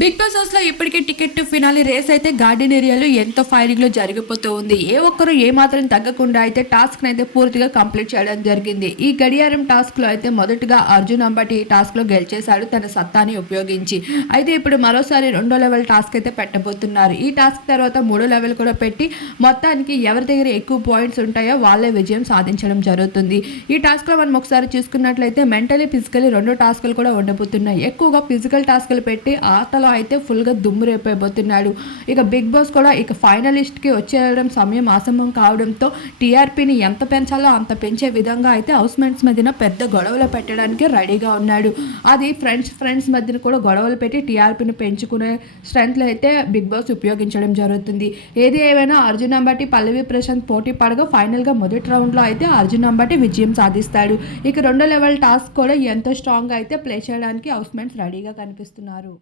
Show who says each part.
Speaker 1: Big boss హౌస్లో ఇప్పటికే ticket to finale race అయితే గార్డెన్ ఏరియాలో ఎంతో ఫైరింగ్లో జరిగిపోతూ ఉంది. ఏ ఒక్కరు ఏ మాత్రం తగ్గకుండా అయితే టాస్క్ అయితే పూర్తిగా కంప్లీట్ చేయడం జరిగింది. ఈ గడియారం టాస్క్లో అయితే మొదటగా అర్జున్ అంబటి ఈ టాస్క్లో గెలిచేశాడు. తన సత్తాని ఉపయోగించి అయితే ఇప్పుడు మరోసారి రెండో లెవెల్ టాస్క్ అయితే పెట్టబోతున్నారు. ఈ టాస్క్ తర్వాత మూడో లెవెల్ కూడా పెట్టి మొత్తానికి ఎవరి దగ్గర ఎక్కువ పాయింట్స్ ఉంటాయో వాళ్ళే విజయం సాధించడం జరుగుతుంది. ఈ టాస్క్లో మనం ఒకసారి చూసుకున్నట్లయితే మెంటలీ ఫిజికలీ రెండు టాస్కులు కూడా ఉండబోతున్నాయి. ఎక్కువగా ఫిజికల్ టాస్కులు పెట్టి ఆటలు అయితే ఫుల్గా దుమ్ము రేపైపోతున్నాడు ఇక బిగ్ బాస్ కూడా ఇక ఫైనలిస్ట్కి వచ్చేయడం సమయం ఆసమం కావడంతో టీఆర్పీని ఎంత పెంచాలో అంత పెంచే విధంగా అయితే హౌస్ మేట్స్ మధ్యన పెద్ద గొడవలు పెట్టడానికి రెడీగా ఉన్నాడు. అది ఫ్రెండ్స్ ఫ్రెండ్స్ మధ్యన కూడా గొడవలు పెట్టి టీఆర్పీని పెంచుకునే స్ట్రెంత్లో అయితే బిగ్ బాస్ ఉపయోగించడం జరుగుతుంది. ఏది ఏమైనా అర్జున్ అంబటి పల్లవి ప్రశాంత్ పోటీ పడగా ఫైనల్గా మొదటి రౌండ్లో అయితే అర్జున్ అంబటి విజయం సాధిస్తాడు. ఇక రెండో లెవెల్ టాస్క్ కూడా ఎంతో స్ట్రాంగ్గా అయితే ప్లే చేయడానికి హౌస్ మేట్స్ రెడీగా కనిపిస్తున్నారు.